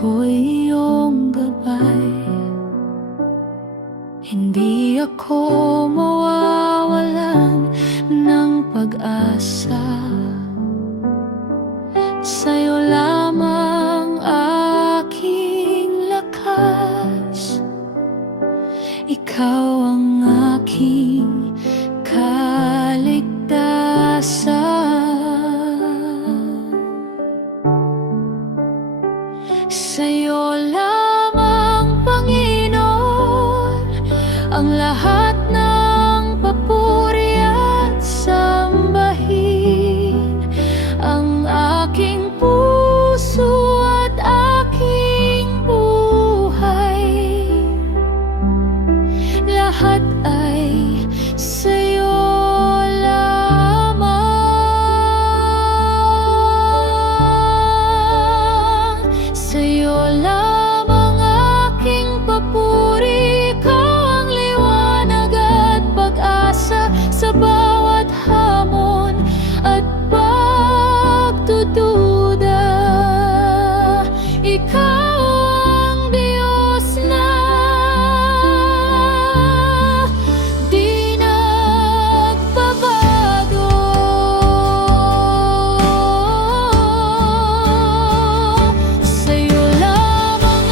ako'y iyong gabay. Hindi ako mawawalan ng pag-asa. Sa'yo lamang aking lakas. Ikaw ang aking kaligtasan. Sa'yo lamang, Panginoon, ang lahat ng papuri at sambahin. Ang aking puso at aking buhay, lahat ay sa'yo lamang. Sa'yo lamang aking papuri. Ikaw ang liwanag at pag-asa sa bawat hamon at pagdududa. Ikaw ang Diyos na di nagbabago. Sa'yo lamang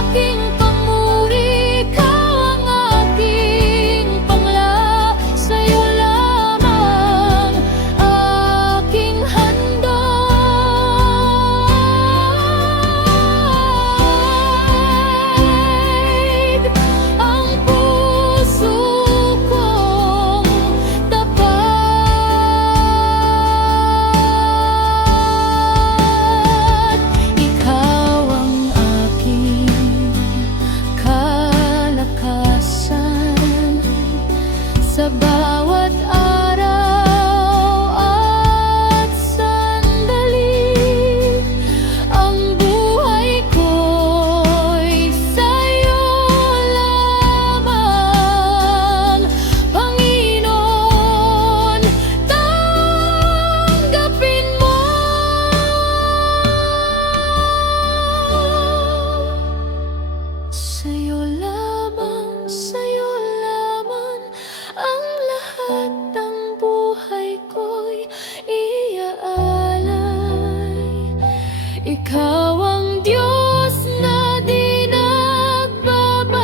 aking pamuri. Ikaw ang aking pangla. Sa'yo lamang aking handog. Ang puso kong tapat. Ikaw ang aking kalakasan sa bawat araw at sandali. Ang buhay ko'y sa'yo lamang, Panginoon, tanggapin mo. Sa'yo lamang ang lahat ng buhay ko'y iaalay. Ikaw ang Diyos na di nagbabago.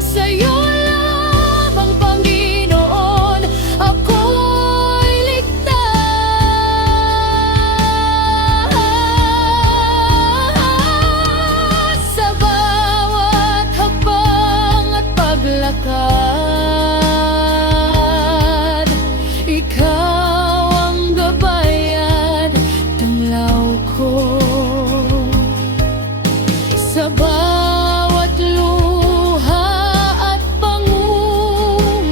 Sa'yo lamang, Panginoon, ako'y ligtas. Sa bawat hakbang at paglakad, ikaw ang gabay at tanglaw ko. Sa bawat luha at pangungulila,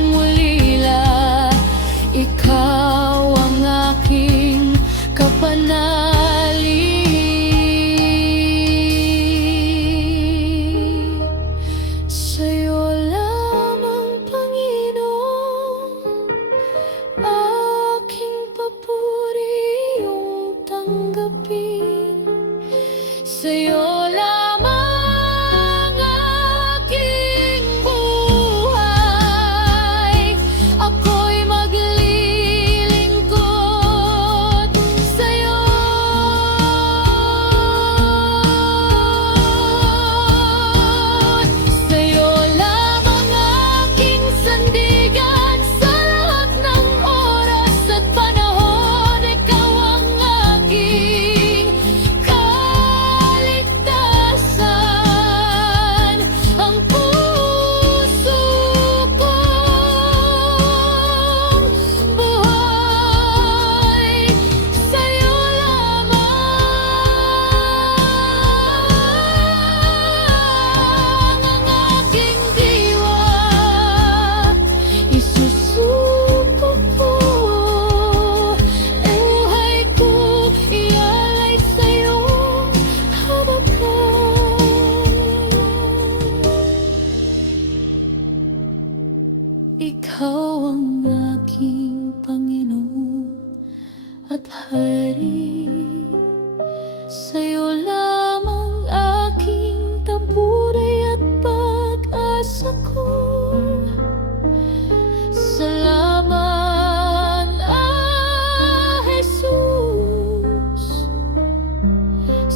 ikaw ang aking kapanalig. Sa'yo lamang, Panginoon, aking papuri iyong tanggapin. Sa'yo lamang aking buhay. Ako'y maglilingkod sa'yo. Sa'yo lamang aking sandigan sa lahat ng oras at panahon. Ikaw ang aking kaligtasan.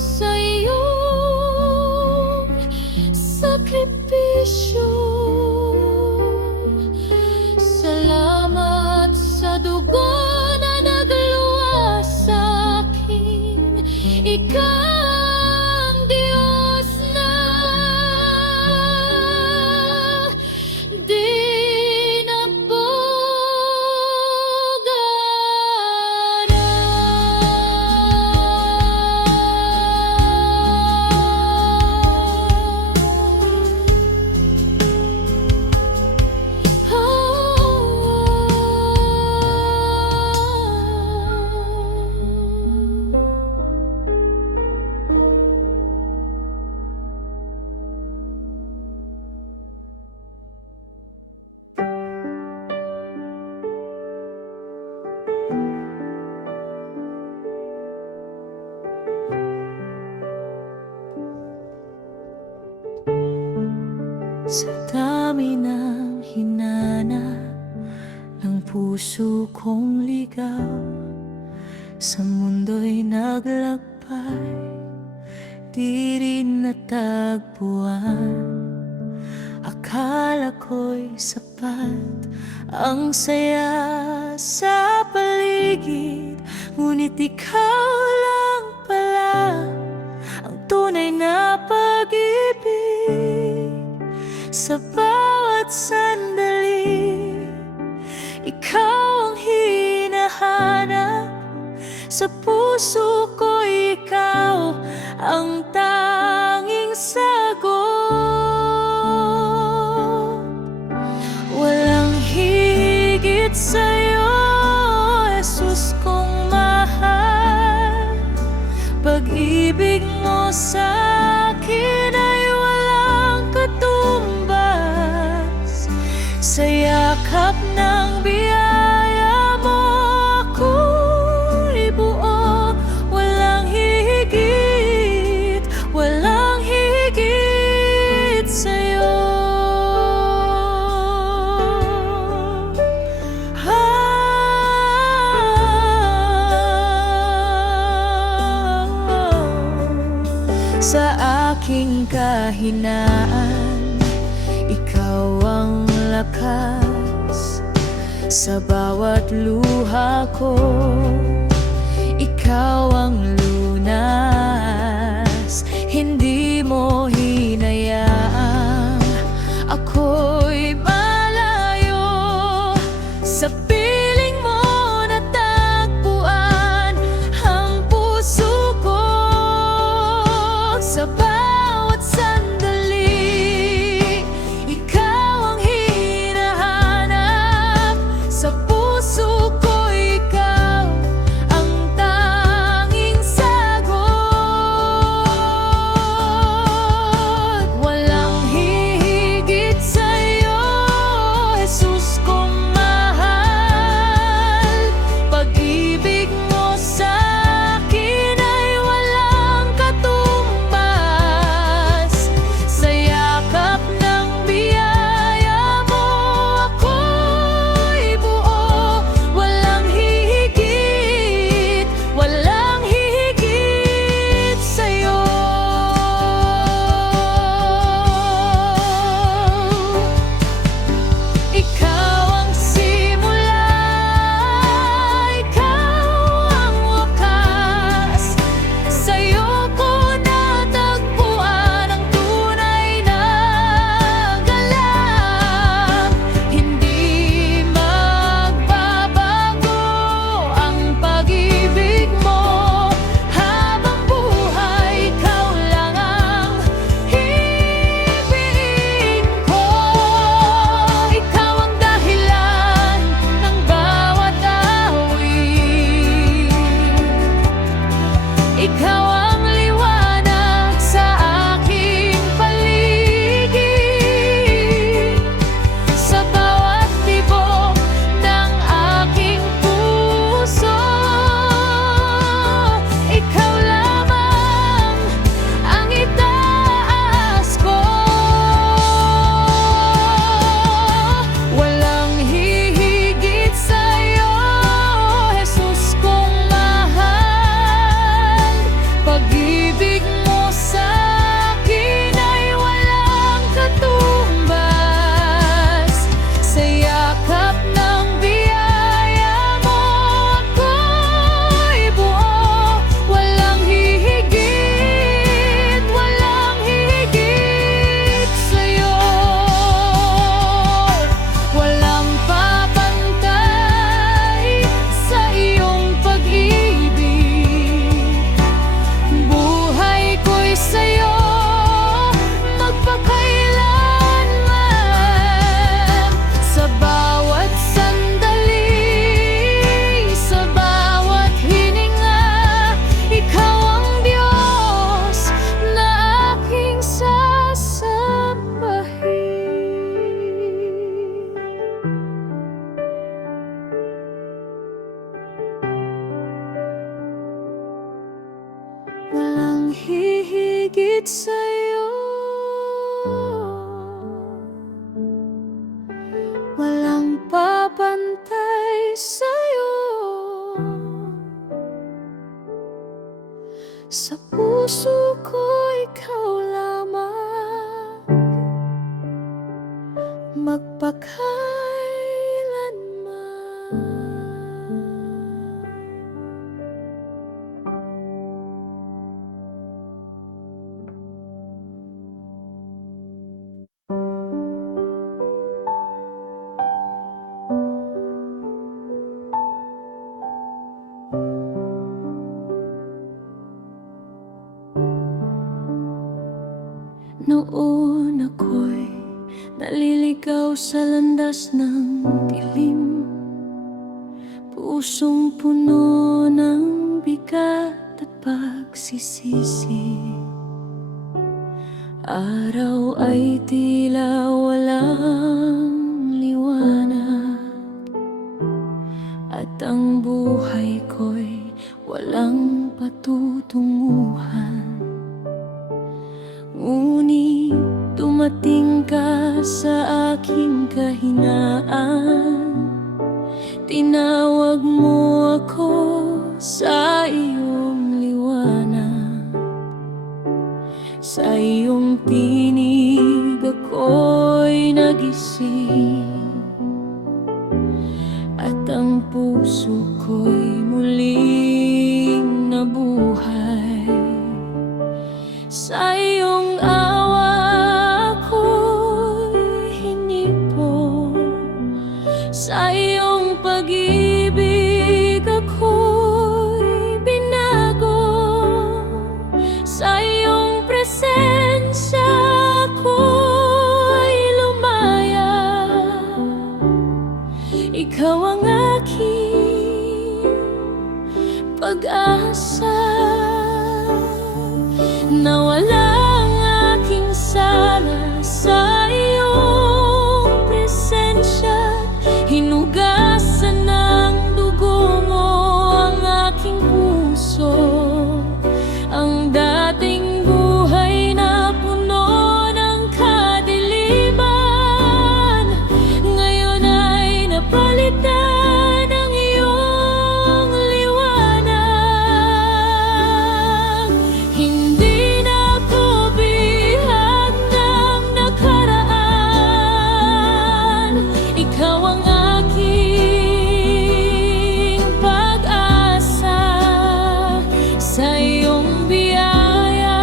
sa iyong sakripisyo. Salamat sa dugo na nagluwas sa akin. Ikaw ang Diyos na di Sa dami ng hinana ng puso kong ligaw, sa mundo'y naglakbay, di rin natagpuan. Akala ko'y sapat ang saya sa paligid, ngunit ikaw lang pala ang tunay na pag-ibig. Sa bawat sandali, ikaw ang hinahanap. Sa puso ko, ikaw ang tanging sagot. Walang higit sa'yo, Jesus kong mahal. Pag-ibig mo sa akin ay walang katumbas. Sa yakap ng biyaya mo ako'y buo. Walang higit, walang higit sa'yo. Sa aking kahinaan, ikaw ang lakas. Sa bawat luha ko, ikaw ang lunas. Hindi mo hinayaang ako'y malayo. Sa piling mo natagpuan ang puso ko. Sa bawat sandali, ikaw ang hinahanap. Sa puso ko, ikaw ang tanging sagot. Walang hihigit sa'yo, Jesus kong mahal. Pag-ibig mo sa akin ay walang katumbas. Sa yakap ng biyaya mo ako'y buo. Walang hihigit, walang hihigit sa'yo. Ikaw ang simula, ikaw ang wakas. Sa'yo ko natagpuan ang tunay na galak. Hindi magbabago ang pag-ibig mo. Habang buhay, ikaw lang ang hibigin ko. Ikaw ang dahilan ng bawat awit. Ikaw ang liwanag sa aking paligid. Sa bawat tibok ng aking puso, ikaw lamang ang itaas ko. Walang hihigit sa'yo, Jesus kong mahal. Walang hihigit sa'yo, walang papantay sa'yo. Sa puso ko ikaw lamang, magpakailanman. Noon ako'y naliligaw sa landas ng dilim, pusong puno ng bigat at pagsisisi. Araw ay tila walang liwanag, at ang buhay ko'y walang patutunguhan. Ngunit dumating ka sa aking kahinaan, tinawag mo ako sa iyong liwanag. Sa iyong tinig ako'y nagising, at ang puso ko'y muling nabuhay. Sa iyong awa ako'y hinipo, sa iyong pag-ibig ako'y binago, sa iyong presensya ako'y lumaya. Ikaw ang aking pag-asa, nawala ang aking sala sa iyong presensya. Hinugasan ng dugo mo ang aking puso, ang dating buhay na puno ng kadiliman, ngayon ay napalitan ng iyong liwanag. Hindi na ako bihag ng nakaraan, ikaw ang aking pag-asa. Sa iyong biyaya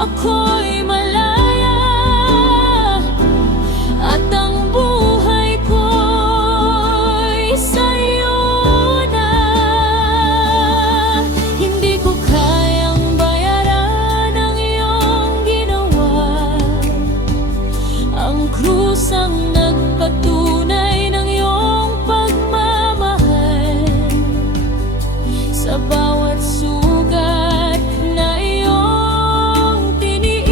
ako'y malaya, at ang buhay ko'y sa'yo na. Hindi ko kayang bayaran ang iyong ginawa, ang krus ang nagpatunay ng iyong pagmamahal. Sa bawat sugat na iyong tiniis,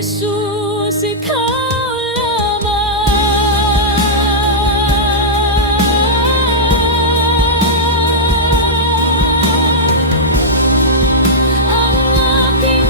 Jesus, ikaw lamang ang aking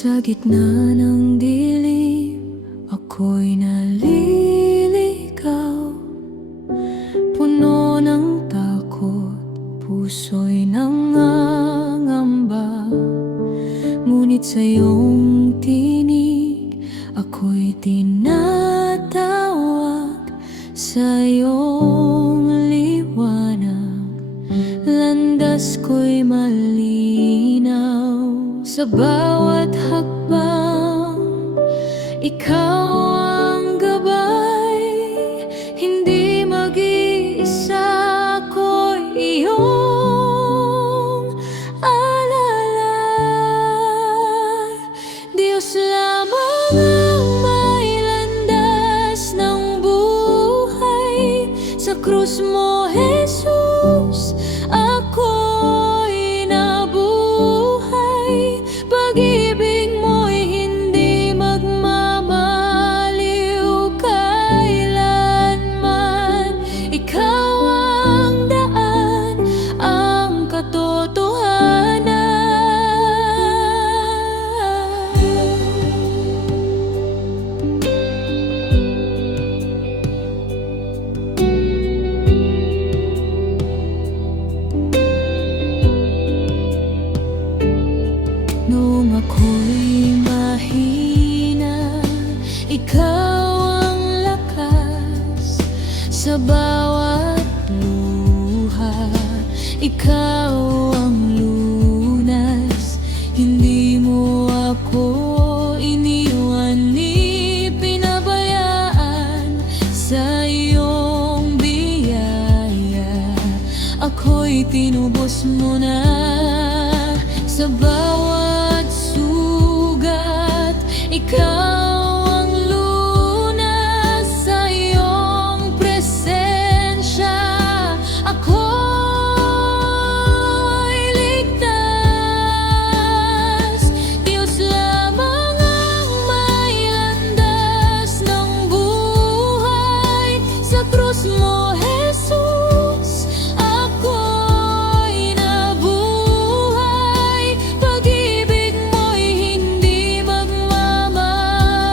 sa gitna ng dilim, ako'y naliligaw. Puno ng takot, puso'y nangangamba. Ngunit sa iyong tinig, ako'y tinatawag. Sa iyong liwanag, landas ko'y malinaw. Sa bawat hakbang, ikaw ang gabay. Hindi mag-iisa, ako'y iyong alala. Diyos lamang ang may landas ng buhay. Sa krus mo, Jesus, ako'y nabuhay. Pag-ibig mo'y hindi magmamaliw kailanman. Ikaw ang daan, ang katotohanan. Noong ako'y mahina, ikaw ang lakas. Sa bawat luha, ikaw ang lunas. Hindi mo ako iniwan ni pinabayaan. Sa iyong biyaya, ako'y tinubos mo na. Sa bawat sugat, ikaw ang lunas. Sa iyong presensya, ako'y ligtas. Diyos lamang ang may landas ng buhay. Sa krus mo, Jesus, ako'y nabuhay. Pag-ibig mo'y hindi magmamaliw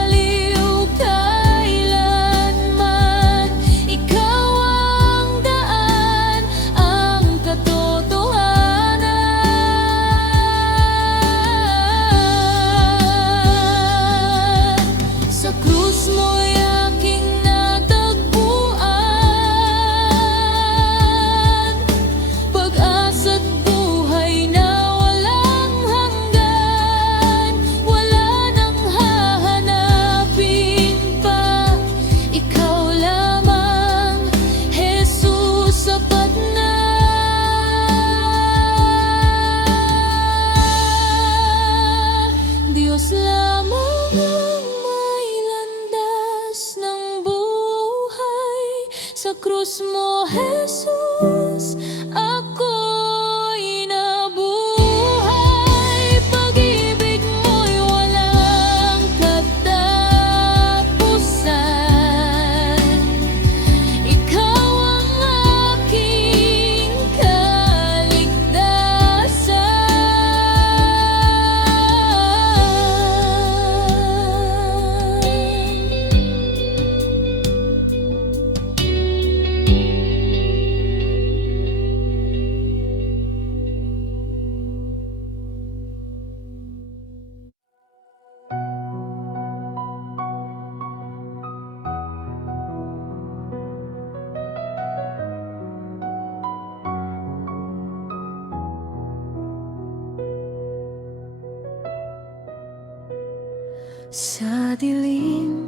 Sa dilim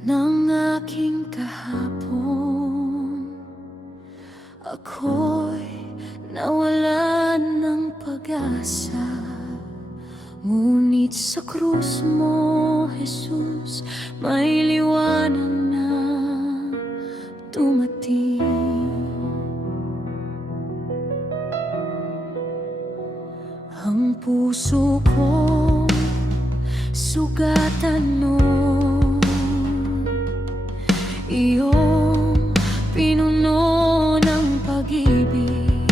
ng aking kahapon, ako'y nawalan ng pag-asa. Ngunit sa krus mo, Jesus, may liwanag na dumating. Ang puso kong sugatan noon, iyong pinuno ng pag-ibig.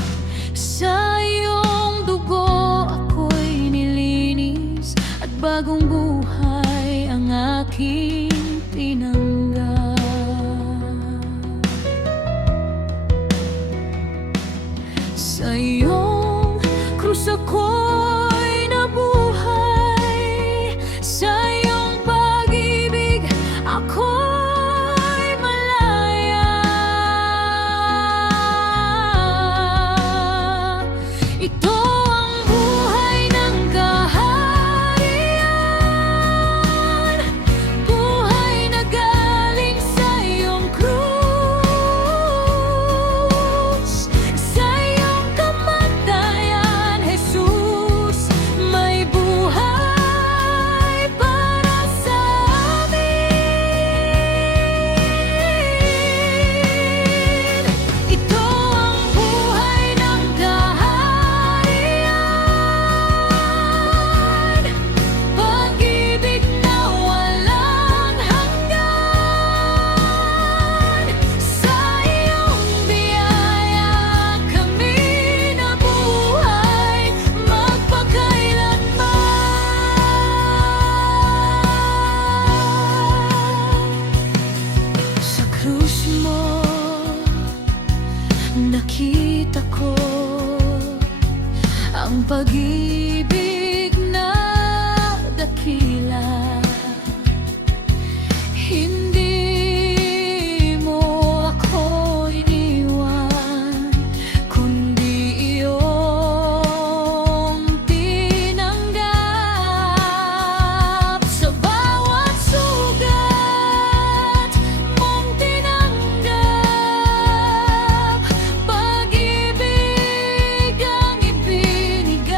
Sa iyong dugo ako'y nilinis, at bagong buhay ang aking tinanggap. Sa iyong krus ako'y nabuhay, sa iyong pag-ibig ako'y malaya. Ito ang buhay ng kaharian, buhay na galing sa iyong krus. Sa iyong kamatayan, Jesus, may buhay para sa amin. Ito ang buhay ng kaharian, pag-ibig na walang hanggan. Sa iyong biyaya kami nabuhay magpakailanman. Sa krus mo nakita ko ang pag-ibig na dakila. Hindi mo ako iniwan, kundi iyong tinanggap. Sa bawat sugat mong tinanggap, pag-ibig ang ibinigay.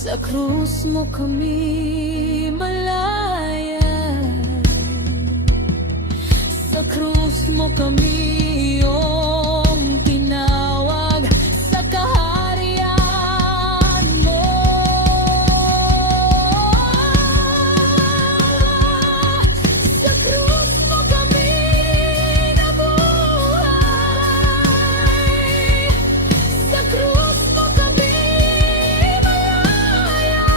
Sa krus mo kami malayan, sa krus mo kami iyong tinawag, sa kaharian mo. Sa krus mo kami nabuhay, sa krus mo kami malaya,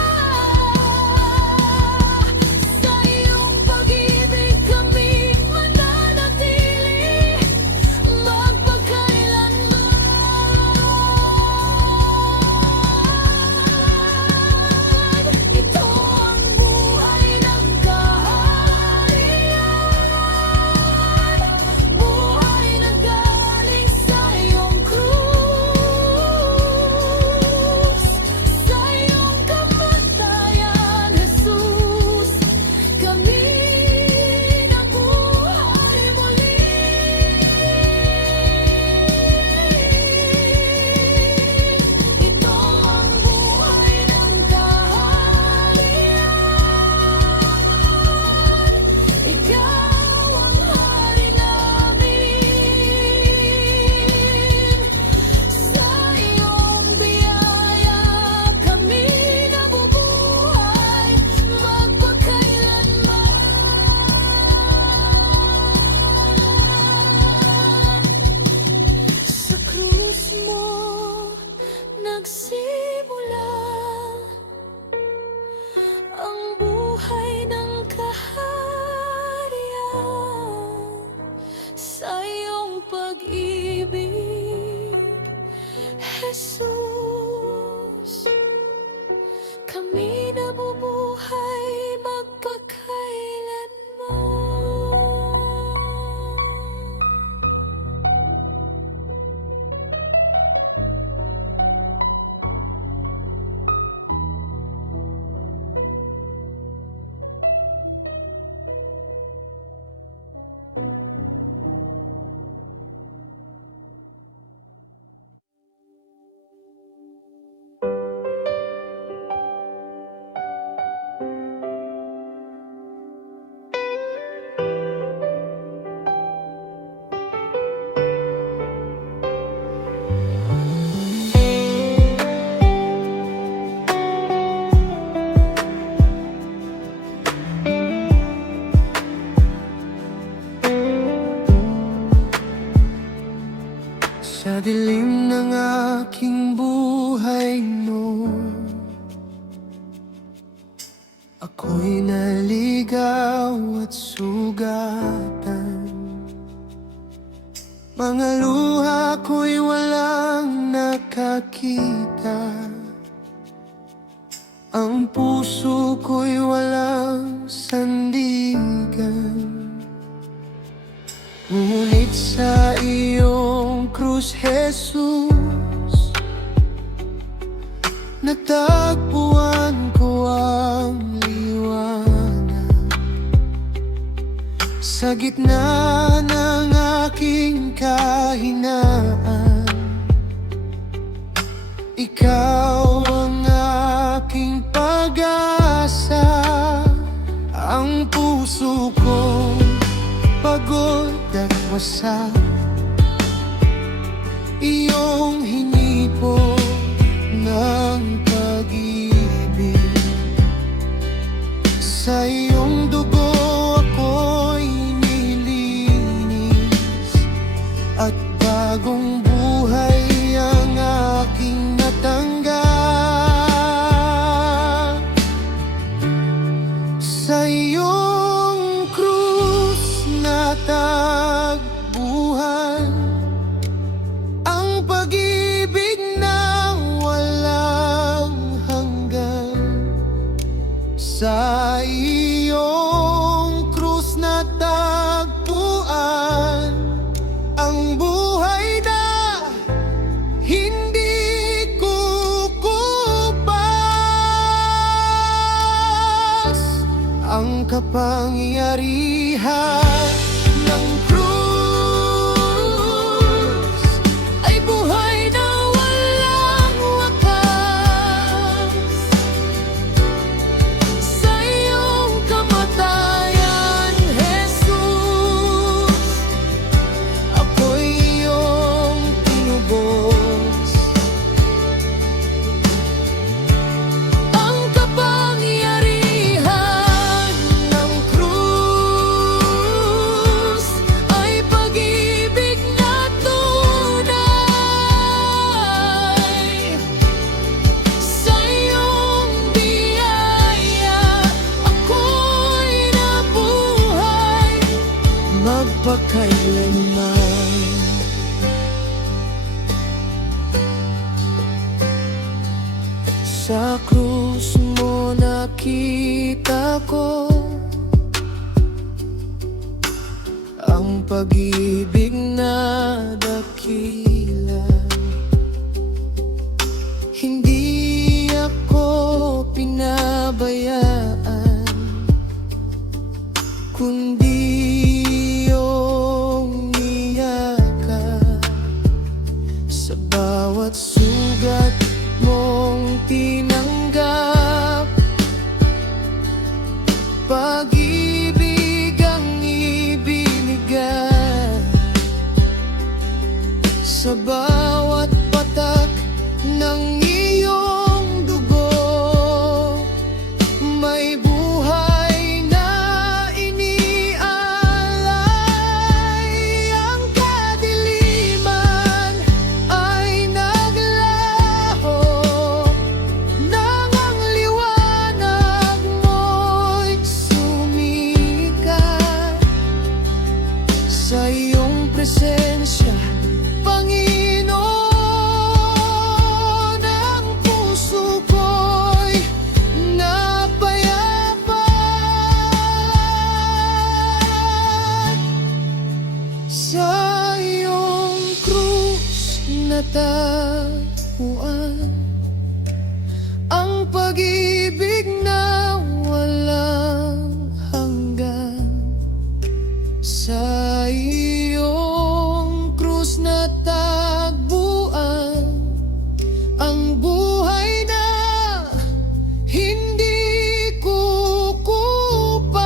sa iyong pag-ibig kami mananatili magpakailanman. Ito ang buhay ng kaharian, buhay na galing sa iyong krus, sa iyong kamatayan, Jesus. Kami nabuhay muli. Ito ang buhay ng kaharian, ikaw ang hari namin. Sa iyong biyaya kami nabubuhay magpakailanman. Sa krus mo nagsimula ang buhay ng kaharian, sa iyong pag-ibig, Jesus. Kami nabubuhay magpakailanman. Sa dilim ng aking buhay noon, ako'y naligaw at sugatan. Mga luha ko'y walang nakakita, ang puso ko'y walang sandigan. Ngunit sa iyong krus, Jesus, natagpuan ko ang liwanag. Sa gitna ng aking kahinaan, ikaw ang aking pag-asa. Ang puso kong pagod at wasak, iyong hinipo ng pag-ibig. Sa iyong dugo ako'y nilinis, at bagong buhay ang aking natanggap. Sa iyong krus natagpuan ang pag-ibig na walang hanggan. Sa iyong krus natagpuan ang buhay na hindi kukupas. Ang kapangyarihan ng krus ay buhay na walang wakas. magpakailanman. Sa krus mo nakita ko ang pag-ibig na dakila. Hindi ako pinabayaan, kundi iyong niyakap. Sa bawat sugat mong tinanggap, pag-ibig ang ibinigay. Sa bawat patak ng iyong dugo, may buhay na inialay. Ang kadiliman ay naglaho nang ang liwanag mo'y sumikat. Sa iyong presensya, Panginoon, ang puso ko'y napayapa. Sa iyong krus natagpuan ang pag-ibig na walang hanggan. Sa iyong krus natagpuan ang buhay na hindi kukupas.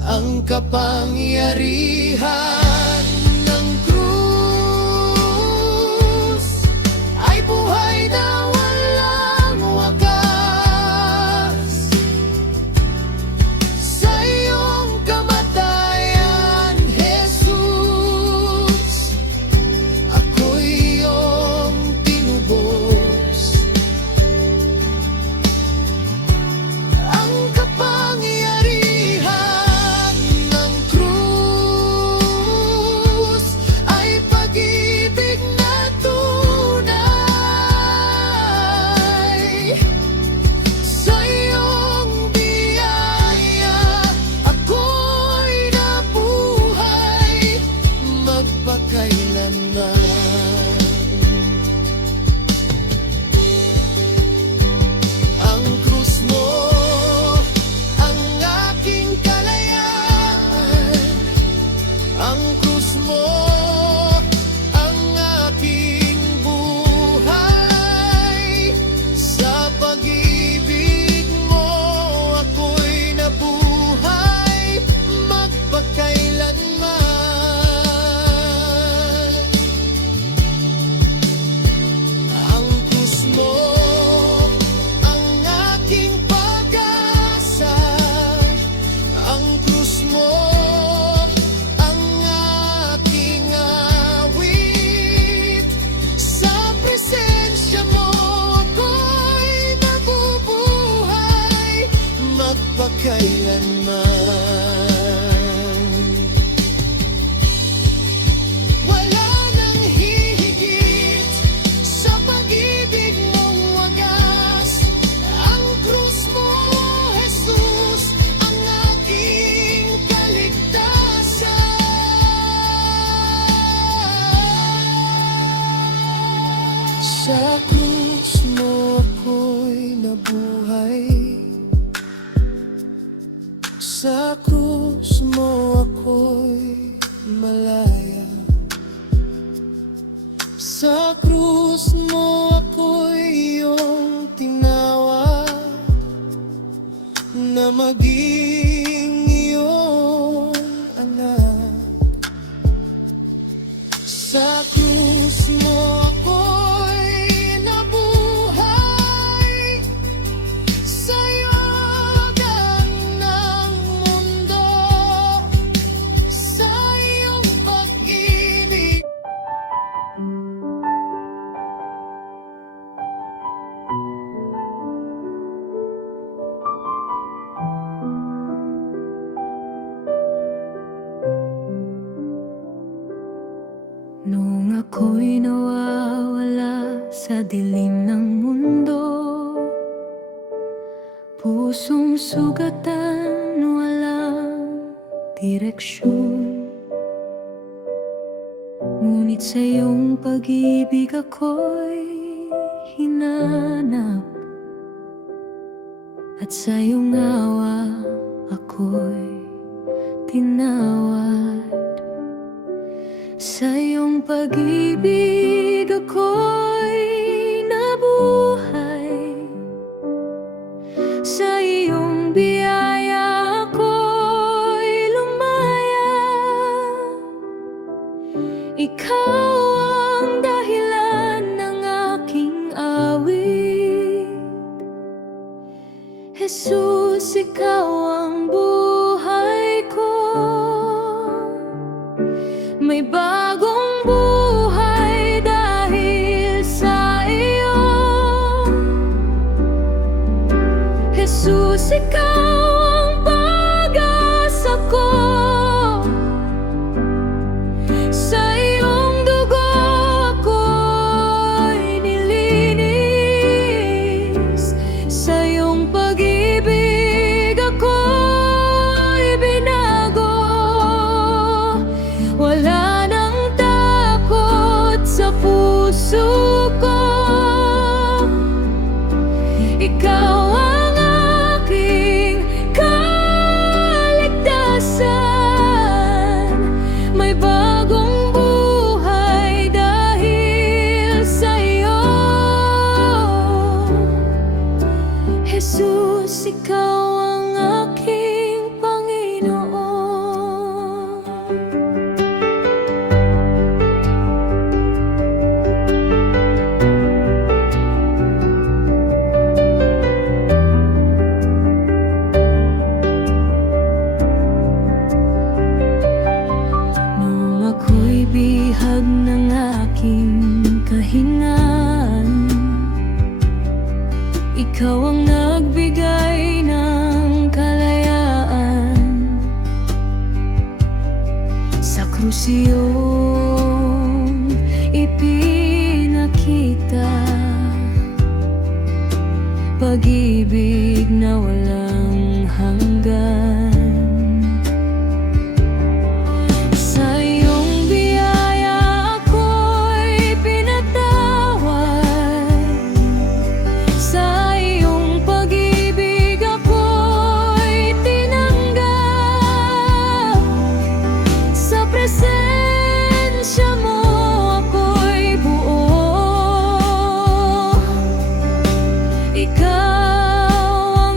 Ang kapangyarihan ng krus ay buhay na walang wakas. Sa iyong kamatayan, Jesus, ako'y iyong tinubos. Ang kapangyarihan ng krus ay pag-ibig na tunay. Sa iyong biyaya, ako'y nabuhay magpakailanman. Ang krus mo ang aking kalayaan. Ang krus mo ang aking buhay. Sa pag-ibig mo ako'y nabuhay magpakailanman. Ang krus mo ang aking pag-asa. Ang krus mo ang aking awit. Sa presensya mo ako'y nabubuhay magpakailanman. Wala nang hihigit sa pag-ibig mong wagas. Ang krus mo, Jesus, ang aking kaligtasan. Sa krus mo ako'y nabuhay. Sa krus mo ako'y malaya. Sa krus mo ako'y iyong tinawag na maging iyong anak. Sa krus mo ako'y nabuhay. Sa yagan ng mundo, sa iyong pag-ibig ako'y nawawala sa dilim ng mundo. Pusong sugatan, walang direksyon. Ngunit sa iyong pag-ibig ako'y hinanap, at sa iyong awa ako'y tinawad. Sa iyong pag-ibig ako'y nabuhay, sa iyong biyaya ako'y lumaya. Ikaw ang dahilan ng aking awit, Jesus, ikaw ang buhay ko. May bagong buhay dahil sa iyo, Jesus, ikaw ang pag-asa ko. Sa iyong dugo ako'y nilinis, sa iyong pag-ibig ako'y binago. Wala nang takot sa puso ko, ikaw ang aking kaligtasan. May bagong buhay dahil sa iyo, Jesus, ikaw ang aking Panginoon. Nung ako'y bihag ng aking kahinaan, ikaw ang nagbigay ng kalayaan. Sa krus iyong ipinakita, pag-ibig na walang hanggan. Sa iyong biyaya ako'y pinatawad, sa iyong pag-ibig ako'y tinanggap. Sa presensya mo ako'y buo, ikaw ang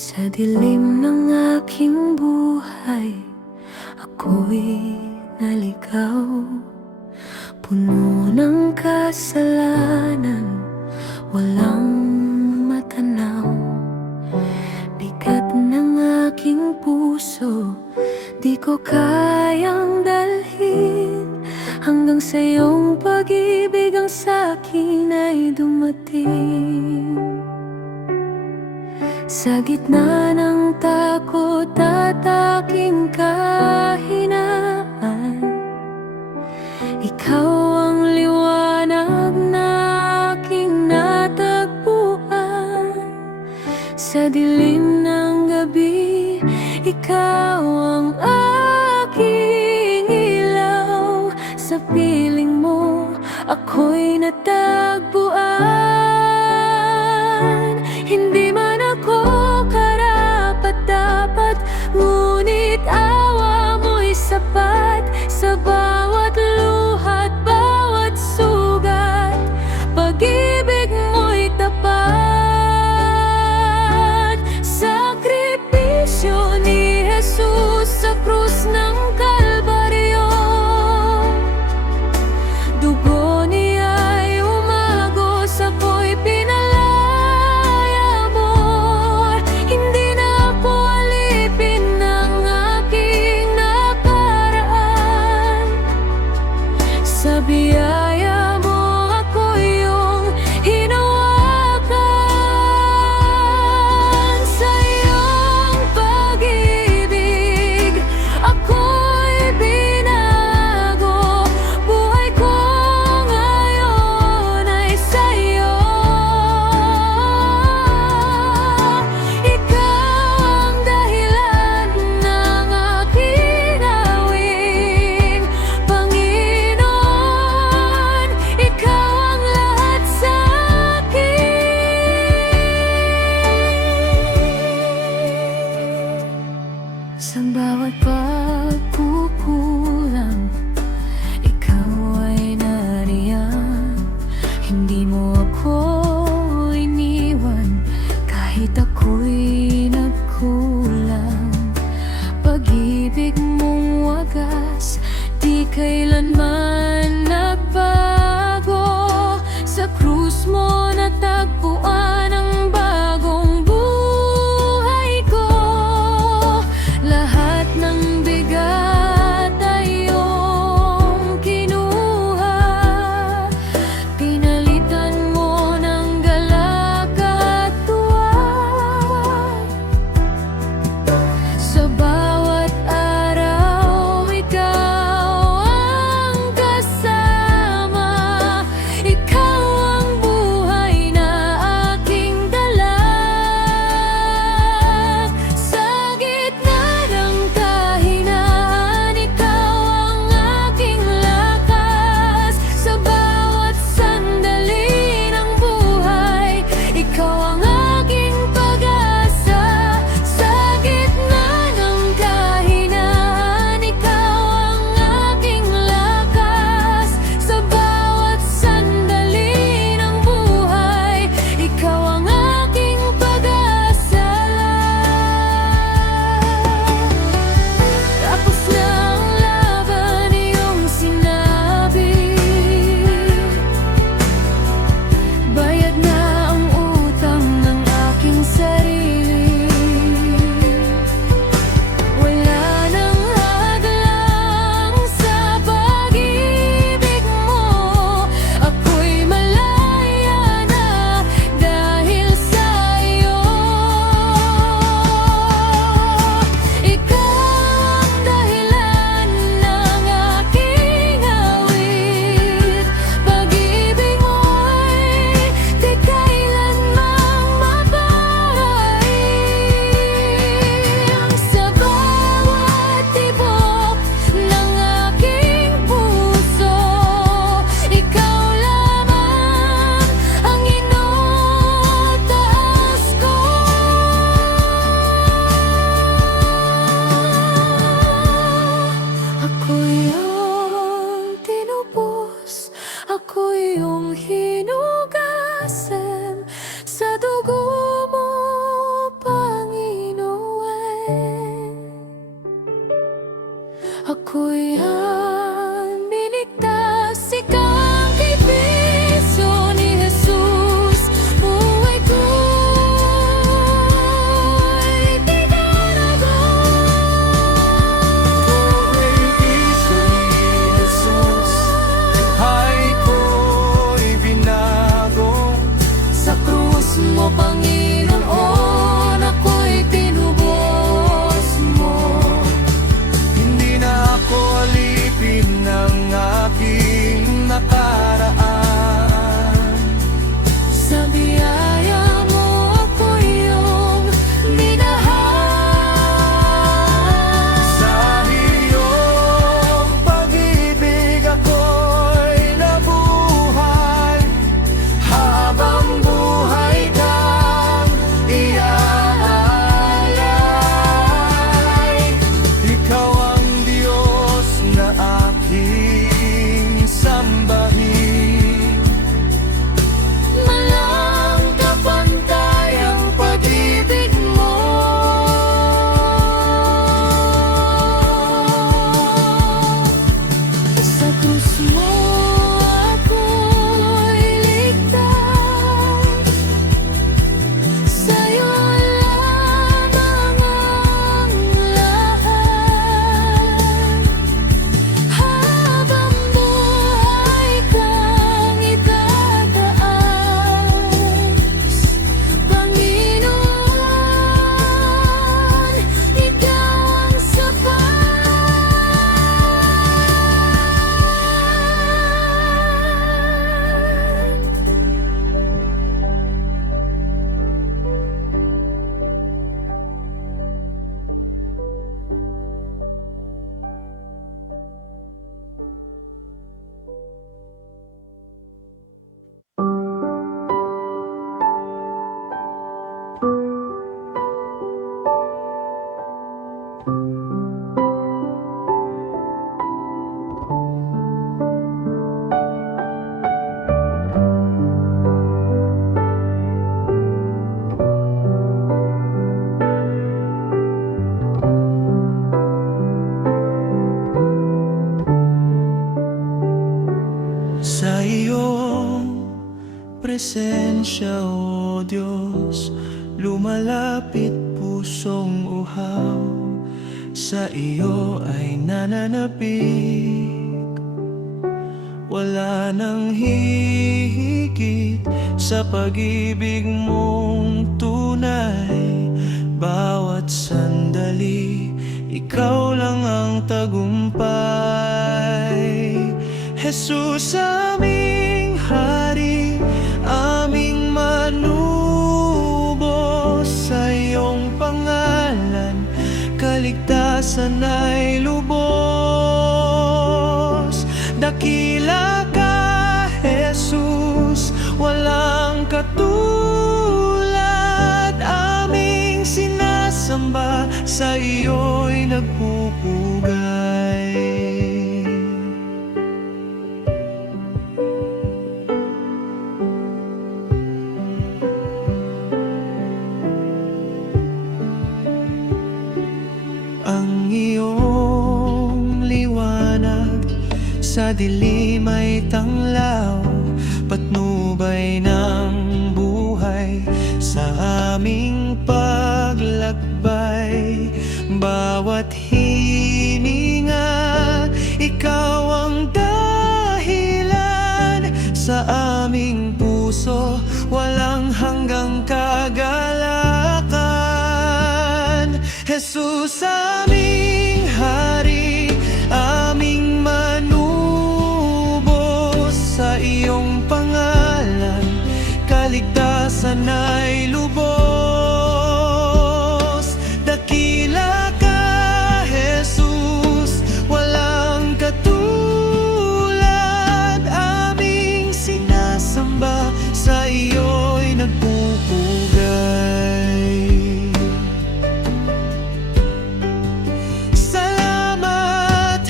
Sa dilim ng aking buhay, ako'y naligaw. Puno ng kasalanan, walang matanaw. Bigat ng aking puso, di ko kayang dalhin, hanggang sa iyong pag-ibig ang sa'kin ay dumating. Sa gitna ng takot at aking kahinaan, ikaw ang liwanag na aking natagpuan. Sa dilim ng gabi, ikaw ang aking ilaw. Sa piling mo, ako'y natagpuan. Hindi man ako karapat-dapat, ngunit awa mo'y sapat. Sa bawat luha't bawat sugat, pag-ibig mo'y tapat. Sakripisyo ni Jesus sa krus ng Kalbaryo, dugo niya'y umagos, ako'y pinalaya mo. Hindi na ako alipin ng aking nakaraan. Sa biyaya mo ako iyong hinawakan. Sa iyong pag-ibig ako'y binago. Buhay ko ngayon ay sa'yo. Ikaw ang dahilan ng aking awing, Panginoon. krus mo ako'y ligtas. Sa'yo lamang ang lahat. Habang buhay kang itataas, Panginoon, ikaw ang sapat. Sa iyong presensya, O Diyos, lumalapit pusong uhaw. Sa iyo ay nananapik, wala nang hihigit sa pag-ibig mong tunay. Bawat sandali, ikaw lang ang tagumpay. Jesus, aming hari, aming manubos, sa iyong pangalan kaligtasan ay lubos. Dakila ka, Jesus, walang katulad. Aming sinasamba, sa iyo'y nagpupugay. Ang iyong liwanag sa dilim ay tanglaw, patnubay ng buhay sa aming paglakbay. Bawat hininga, ikaw ang dahilan sa aming puso, walang hanggang kagalakan. Jesus, aming hari, aming manubos, sa iyong pangalan kaligtasan ay lubos. Dakila ka, Jesus, walang katulad. Aming sinasamba, sa iyo'y nagpupugay.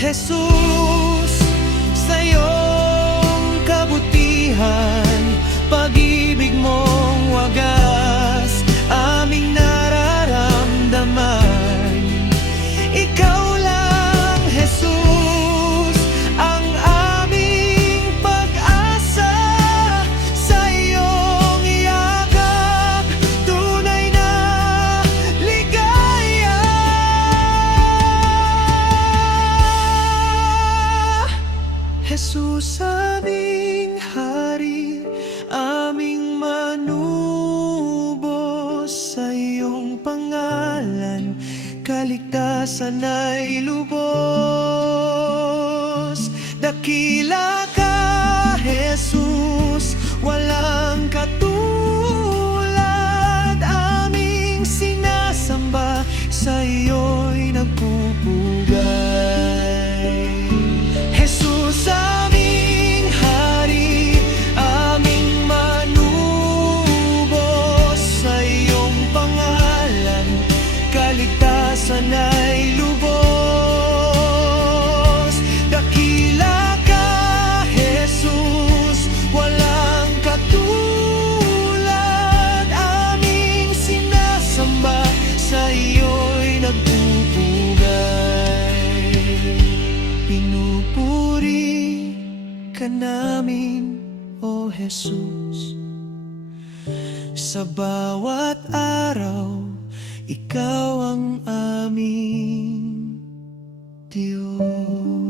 Jesus, sa iyong kabutihan, pag-ibig mong wagas, aming nararamdaman. Ikaw lang, Jesus, ang aming pag-asa. Sa iyong yakap, tunay na ligaya. Jesus, aming hari, aming manubos, sa iyong pangalan kaligtasan ay lubos. Dakila ka, Jesus, walang katulad. Aming sinasamba, sa iyo'y nagpupugay. Jesus, aming hari, aming manubos, sa iyong pangalan kaligtasan ay lubos. Dakila ka, Jesus, walang katulad. Aming sinasamba, sa iyo'y nagpupugay. Pinupuri ka namin, O Jesus. Sa bawat araw, Ikaw ang aming Diyos.